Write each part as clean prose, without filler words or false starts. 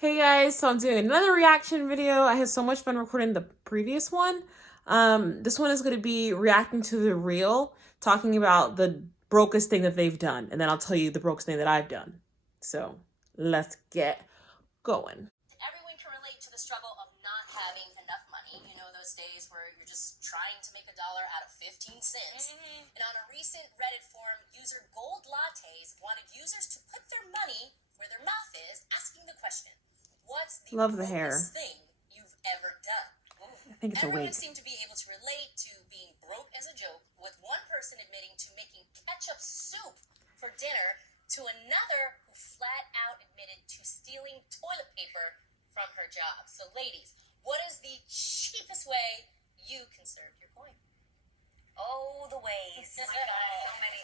Hey guys, so I'm doing another reaction video. I had so much fun recording the previous one. This one is going to be reacting to TheReal, talking about the brokest thing that they've done, and then I'll tell you the brokest thing that I've done. So let's get going. Everyone can relate to the struggle of not having enough money. You know, those days where you're just trying to make $1 out of 15 cents. And on a recent Reddit forum, user Gold Lattes wanted users to put their money where their mouth is, asking the question, what's the Love the hair. brokest thing you've ever done? I think it's a wig. Everyone seemed to be able to relate to being broke as a joke, with one person admitting to making ketchup soup for dinner, to another who flat out admitted to stealing toilet paper from her job. So ladies, what is the cheapest way you conserve your coin? Oh, the ways. Oh my God, so many.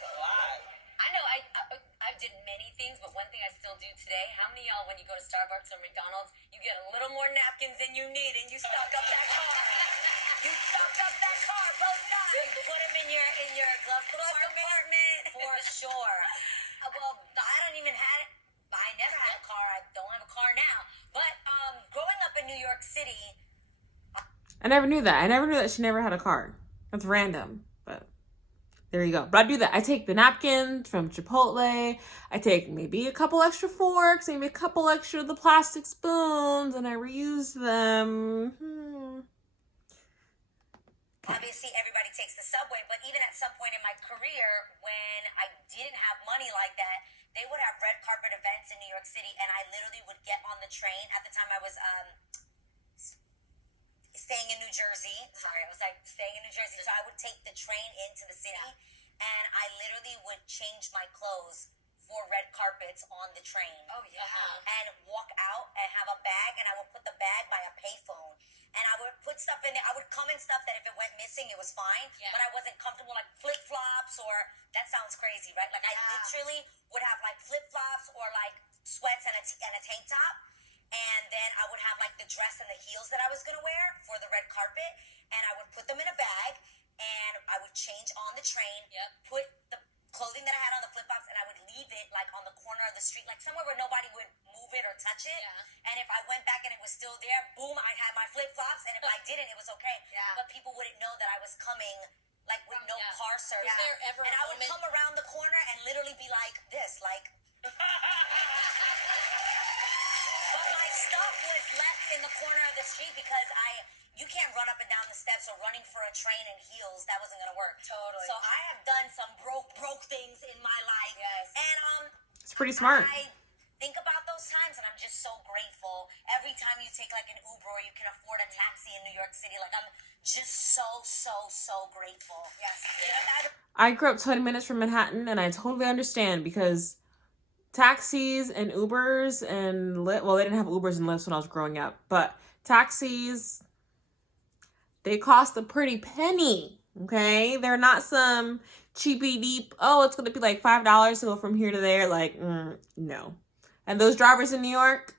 I know I did many things, but one thing I still do today, how many of y'all, when you go to Starbucks or McDonald's, you get a little more napkins than you need and you stock up that car? You stock up that car, both sides. You put them in your glove compartment. For sure. Well, I don't even have it. I never had a car. I don't have a car now. But growing up in New York City, I never knew that. I never knew that she never had a car. That's random, but there you go. But I do that. I take the napkins from Chipotle. I take maybe a couple extra forks, maybe a couple extra of the plastic spoons, and I reuse them. Obviously, everybody takes the subway, but even at some point in my career, when I didn't have money like that, they would have red carpet events in New York City, and I literally would get on the train. At the time, I was staying in New Jersey. Sorry, I was like staying in New Jersey, so I would take the train into the city, and I literally would change my clothes for red carpets on the train. Oh, yeah. And walk out and have a bag, and I would put the bag by a payphone. And I would put stuff in there. I would come in stuff that if it went missing, it was fine. Yeah. But I wasn't comfortable, like flip-flops or, that sounds crazy, right? Like I literally would have like flip-flops or like sweats and a tank top. And then I would have like the dress and the heels that I was going to wear for the red carpet. And I would put them in a bag and I would change on the train, put the clothing that I had on the flip-flops, and I would leave it like on the corner of the street, like somewhere where nobody would move it or touch it. And if I went back and it was still there, boom, I'd have my flip-flops, and if I didn't, it was okay. But people wouldn't know that I was coming like with no car service. Was there ever and a I would moment- come around the corner and literally be like this, like but my stuff was left in the corner of the street because you can't run up and down the steps or running for a train in heels. That wasn't gonna work. Totally. So I have done some broke things in my life. Yes. And It's pretty smart. I think about those times and I'm just so grateful. Every time you take like an Uber or you can afford a taxi in New York City, like I'm just so grateful. Yes. You know, that I grew up 20 minutes from Manhattan, and I totally understand because taxis and Ubers and Lyft, well, they didn't have Ubers and Lyfts when I was growing up, but taxis, they cost a pretty penny, okay? They're not some cheapy deep, oh, it's going to be like $5 to go from here to there. Like, no. And those drivers in New York,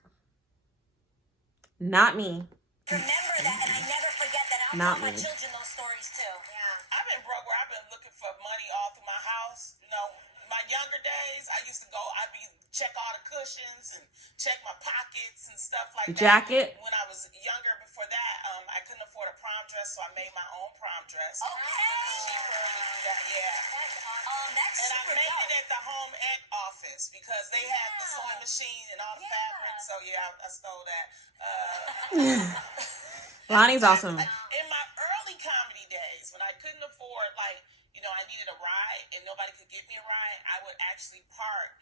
not me. remember that and I never forget that. I'll Not tell my me. children those stories too. I've been broke where I've been looking for money all through my house. You know, my younger days, I used to go, I'd be check all the cushions and check my pockets and stuff like The that. jacket. When I was younger, before that, I couldn't afford a prom dress, so I made my own prom dress. Okay. Cheaper to do that, yeah. That's And I super made dope. it at the home ec office because they had the sewing machine and all the fabric. So yeah, I stole that. Lonnie's awesome. In my early comedy days, when I couldn't afford, like, you know, I needed a ride and nobody could get me a ride, I would actually park.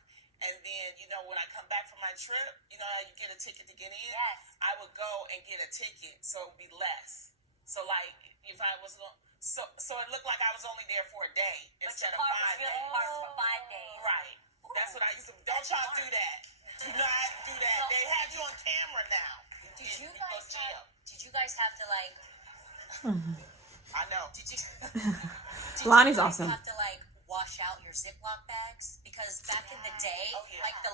And then, you know, when I come back from my trip, you know, you get a ticket to get in. Yes. I would go and get a ticket, so it would be less. So, like, if I was, so it looked like I was only there for a day But instead your of car was 5 really days. parked for 5 days. Right. That's what I used to. Don't y'all do that. Do not do that. They have you on camera now. Did you guys have to like? I know. Did you? Lonnie's guys awesome. Have to like wash out your Ziploc bags because back in the day, like the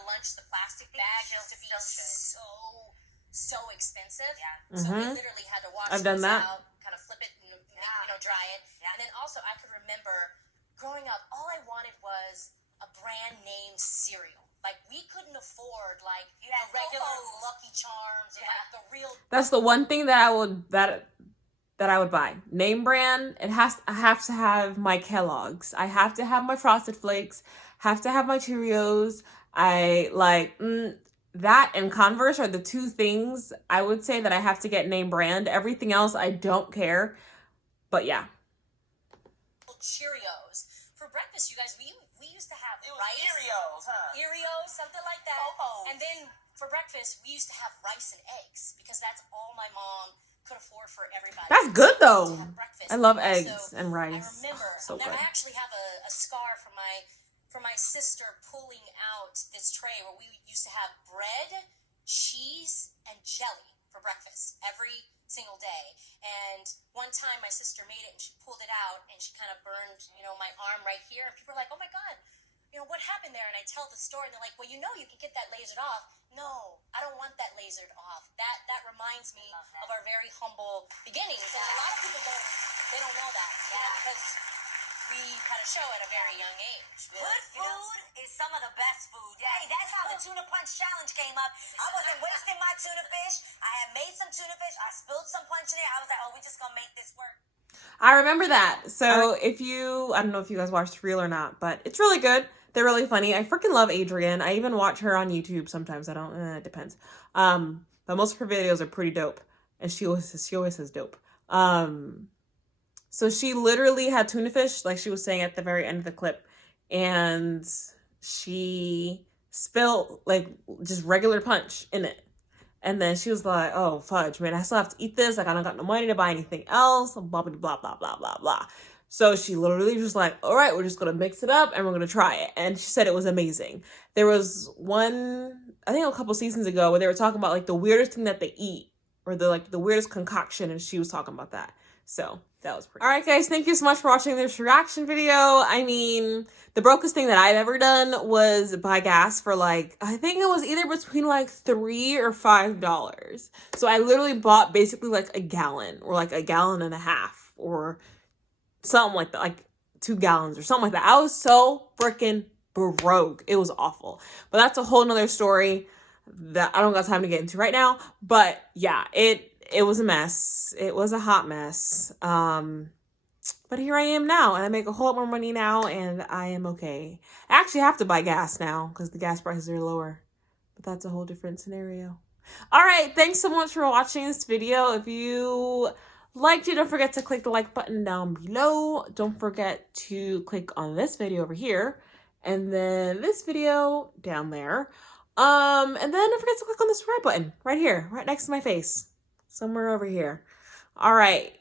plastic bags used to be so expensive. So we literally had to wash I've done those that. out, kind of flip it and dry it. And then also I could remember growing up, all I wanted was a brand name cereal. Like, we couldn't afford, like, You had the regular Fofos. Lucky Charms and, like, the real... That's the one thing that I would buy. Name brand. I have to have my Kellogg's. I have to have my Frosted Flakes. Have to have my Cheerios. I like that and Converse are the two things I would say that I have to get name brand. Everything else I don't care. But yeah. Cheerios. For breakfast, you guys, we used to have It was rice. Cheerios, huh? Cheerios, something like that. Fofos. And then for breakfast, we used to have rice and eggs because that's all my mom could afford for everybody. That's good though. To have breakfast. I love And eggs so and rice. I remember, So and good. I actually have a scar from my sister pulling out this tray where we used to have bread, cheese, and jelly for breakfast every single day. And one time my sister made it and she pulled it out and she kind of burned, my arm right here. And people are like, oh my God, what happened there? And I tell the story and they're like, well, you can get that lasered off. No, I don't want that lasered off. That reminds me of our very humble beginnings. And a lot of people don't know that. Because we had a show at a very young age. Good food is some of the best food. Hey, that's how the tuna punch challenge came up. I wasn't wasting my tuna fish. I had made some tuna fish. I spilled some punch in it. I was like, oh, we just gonna make this work. I remember that. So I don't know if you guys watched TheReal or not, but it's really good. They're really funny. I freaking love Adrienne. I even watch her on YouTube sometimes. I don't, it depends. But most of her videos are pretty dope. And she always says dope. So she literally had tuna fish, like she was saying at the very end of the clip. And she spilled like just regular punch in it. And then she was like, oh, fudge, man, I still have to eat this. Like, I don't got no money to buy anything else. Blah, blah, blah, blah, blah, blah, blah. So she literally was like, all right, we're just going to mix it up and we're going to try it. And she said it was amazing. There was one, I think a couple seasons ago, where they were talking about like the weirdest thing that they eat or the weirdest concoction. And she was talking about that. So that was pretty. All right, guys, thank you so much for watching this reaction video. I mean, the brokest thing that I've ever done was buy gas for like, I think it was either between like $3 or $5. So I literally bought basically like a gallon or like a gallon and a half or something like that, like 2 gallons or something like that. I was so freaking broke. It was awful. But that's a whole nother story that I don't got time to get into right now. But yeah, it was a mess. It was a hot mess. But here I am now, and I make a whole lot more money now, and I am okay. I actually have to buy gas now because the gas prices are lower. But that's a whole different scenario. All right, thanks so much for watching this video. If you liked it, don't forget to click the like button down below. Don't forget to click on this video over here, and then this video down there. And then don't forget to click on the subscribe button right here, right next to my face. Somewhere over here. All right.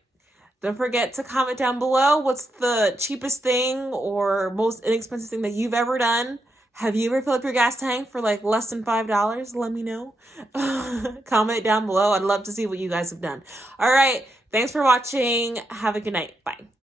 Don't forget to comment down below what's the cheapest thing or most inexpensive thing that you've ever done. Have you ever filled up your gas tank for like less than $5? Let me know. Comment down below. I'd love to see what you guys have done. All right. Thanks for watching. Have a good night. Bye.